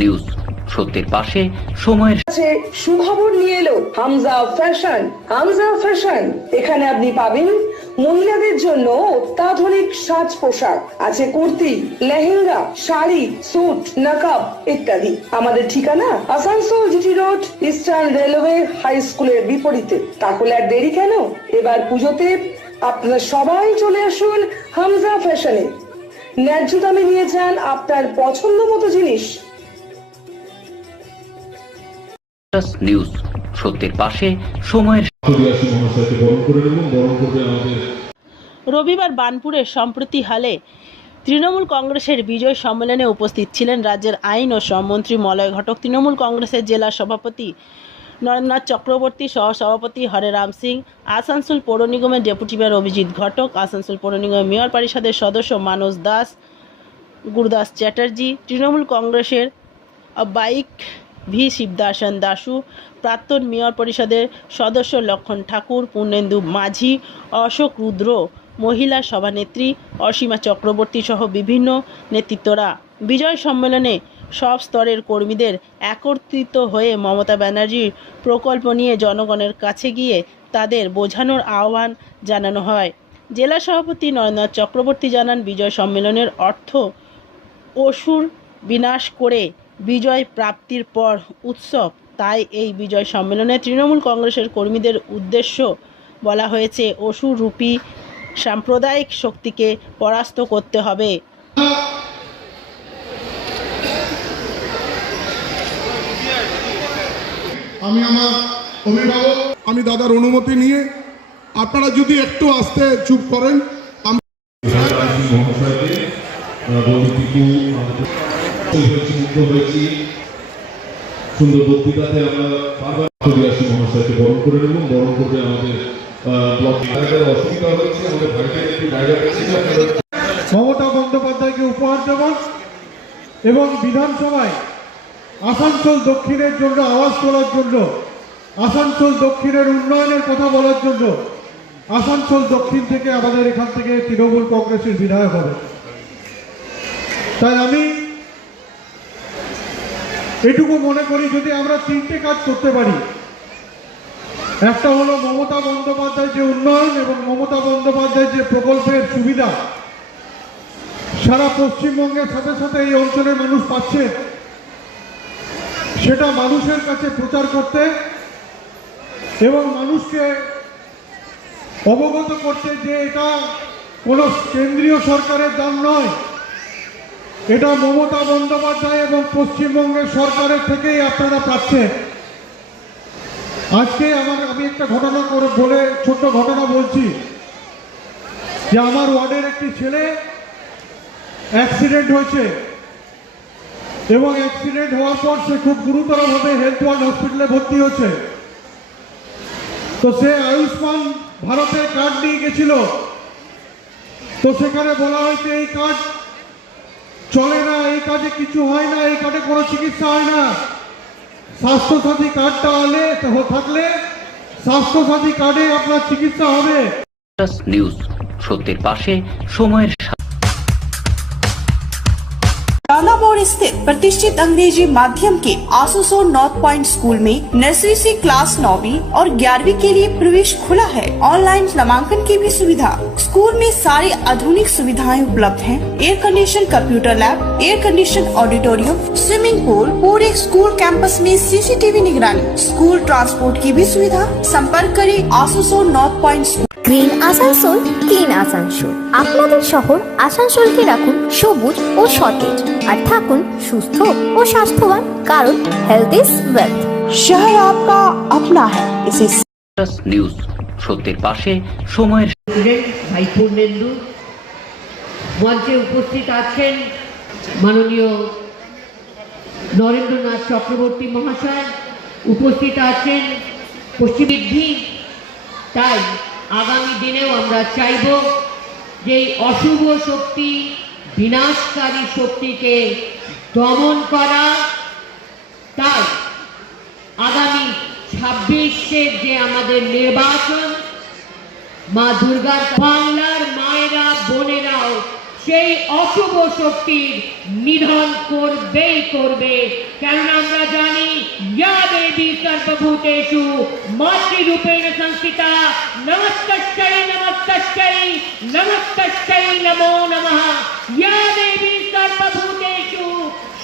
News সত্যের পাশে সময়ের সুখবর নিয়ে এলো হামজা ফ্যাশন। হামজা ফ্যাশন, এখানে আপনি পাবেন মহিলাদের জন্য অত্যাধুনিক সাজ পোশাক, আছে কুর্তি, লেহেঙ্গা, শাড়ি, স্যুট, নকাব ইত্যাদি। আমাদের ঠিকানা Asansol GT road, eastern railway high স্কুলের বিপরীতে। তাহলে আর দেরি কেন, এবার পুজোতে আপনারা সবাই চলে আসুন হামজা ফ্যাশনে। ন্যায্য দামে নিয়ে যান আপনার পছন্দ মতো জিনিস। নিউজ সত্যের পাশে সময়ের। রবিবার বার্নপুরের সম্প্রতি হালে তৃণমূল কংগ্রেসের বিজয় সম্মেলনে উপস্থিত ছিলেন রাজ্যের আইন ও শ্রমমন্ত্রী মলয় ঘটক, তৃণমূল কংগ্রেসের জেলা সভাপতি নরেন্দ্রনাথ চক্রবর্তী, সহসভাপতি হরেরাম সিং, আসানসোল পৌর নিগমের ডেপুটি মেয়র অভিজিৎ ঘটক, আসানসোল পৌর নিগমের মেয়র পরিষদের সদস্য মানস দাস, গুরদাস চ্যাটার্জি, তৃণমূল কংগ্রেসের বাইক ভি শিবদাসন দাসু, প্রাক্তন মেয়র পরিষদের সদস্য লক্ষণ ঠাকুর, পূর্ণেন্দু মাঝি, অশোক রুদ্র, মহিলা সভানেত্রী অসীমা চক্রবর্তী সহ বিভিন্ন নেতৃত্বরা বিজয় সম্মেলনে সব স্তরের কর্মীদের একত্রিত হয়ে মমতা ব্যানার্জির প্রকল্প নিয়ে জনগণের কাছে গিয়ে তাদের বোঝানোর আহ্বান জানানো হয়। জেলা সভাপতি নরেন্দ্রনাথ চক্রবর্তী জানান, বিজয় সম্মেলনের অর্থ অসুর বিনাশ করে বিজয় প্রাপ্তির পর উৎসব। তাই এই বিজয় সম্মেলনে তৃণমূল কংগ্রেসের কর্মীদের উদ্দেশ্য বলা হয়েছে, অসুর রূপী সাম্প্রদায়িক শক্তিকে পরাস্ত করতে হবে। আমি আমার অভিভাবক, আমি দাদার অনুমতি নিয়ে আপনারা যদি একটু আস্তে চুপ করেন। সুন্দর বক্তৃতাতে আমরা বারবার আদিবাসী মহাশয়কে বরণ করে নেব। বরণ করবে আমাদের অসুবিধা হচ্ছে, আমাদের ভাইকে একটু জায়গা মমতা বন্দ্যোপাধ্যায়কে উপহার দেব এবং বিধানসভায় আসানসোল দক্ষিণের জন্য আওয়াজ তোলার জন্য, আসানসোল দক্ষিণের উন্নয়নের কথা বলার জন্য আসানসোল দক্ষিণ থেকে আমাদের এখান থেকে তৃণমূল কংগ্রেসের বিধায়ক হবে। তাই আমি এটুকু মনে করি, যদি আমরা তিনটে কাজ করতে পারি, একটা হলো মমতা বন্দ্যোপাধ্যায় যে উন্নয়ন এবং মমতা বন্দ্যোপাধ্যায় যে প্রকল্পের সুবিধা সারা পশ্চিমবঙ্গের সাথে সাথে এই অঞ্চলের মানুষ পাচ্ছে, সেটা মানুষের কাছে প্রচার করতে এবং মানুষকে অবগত করতে যে এটা কোনো কেন্দ্রীয় সরকারের দান নয়, এটা মমতা বন্দ্যোপাধ্যায় এবং পশ্চিমবঙ্গের সরকারের থেকেই আপনারা পাচ্ছেন। আজকে আমি একটা ঘটনা বলে ছোট্ট ঘটনা বলছি, যে আমার ওয়ার্ডের একটি ছেলে অ্যাক্সিডেন্ট হয়েছে এবং অ্যাক্সিডেন্ট হওয়ার পর সে খুব গুরুতরভাবে হেলথ ওয়ার্ড হসপিটালে ভর্তি হচ্ছে। তো সে আয়ুষ্মান ভারতের কার্ড নিয়ে গেছিল। তো সেখানে বলা হয়েছে এই কার্ড চলে না, এই কার্ডে কিছু হয় না, এই কার্ডে কোনো চিকিৎসা হয় না। স্বাস্থ্যসাথী কার্ডটা থাকলে স্বাস্থ্যসাথী কার্ডে আপনার চিকিৎসা হবে। নিউজ সত্যের পাশে সময়ের। रानापुर स्थित प्रतिष्ठित अंग्रेजी माध्यम के आसोसोल नॉर्थ पॉइंट स्कूल में नर्सरी से क्लास 9वीं और 11वीं के लिए प्रवेश खुला है। ऑनलाइन नामांकन की भी सुविधा। स्कूल में सारी आधुनिक सुविधाएं उपलब्ध हैं। Air condition computer lab, air condition auditorium, swimming pool, पूरे स्कूल कैंपस में सीसीटीवी निगरानी, स्कूल ट्रांसपोर्ट की भी सुविधा। संपर्क करें Asansol north point school. Green Asansol, clean Asansol. আপনাদের শহর আসানসোলকে রাখুন সবুজ ও সতেজ, আর থাকুন সুস্থ ও স্বাস্থ্যবান, কারণ হেলথ ইজ ওয়েলথ। शहर आपका अपना है, इसे নিউজ সত্যের পাশে সময়ের। ভাই পূর্ণেন্দু, মঞ্চে উপস্থিত আছেন মাননীয় নরেন্দ্রনাথ চক্রবর্তী মহাশয়, উপস্থিত আছেন পশ্চিম বৃদ্ধি। তাই আগামী দিনেও আমরা চাইব যে অশুভ শক্তি, বিনাশকারী শক্তিকে দমন করা। তাই আগামী 26-এর যে আমাদের নির্বাচন, মা দুর্গার বাংলার মায়েরা বোনেরাও সেই অশুভ শক্তির নিধন করবেই করবে। কেননা আমরা জানি ইয়া দেবী সর্বভূতেষু মাতৃরূপেণ সংস্থিতা নমস্তস্যৈ নমস্তস্যৈ নমস্তস্যৈ নমো নমঃ। ইয়া দেবী সর্বভূতেষু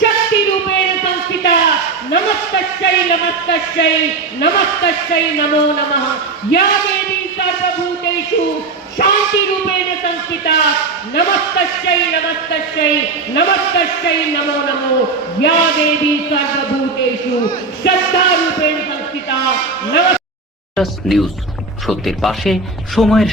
शक्ति रूपेण संस्थिता नमस्तस्यै नमस्तस्यै नमस्तस्यै नमो नमः। या देवी सर्वभूतेषु शांति रूपेण संस्थिता नमस्तस्यै नमस्तस्यै नमस्तस्यै नमो नमो। या देवी सर्वभूतेषु श्रद्धा रूपेण संस्थिता नमः। নিউজ, সত্যের পাশে সময়ের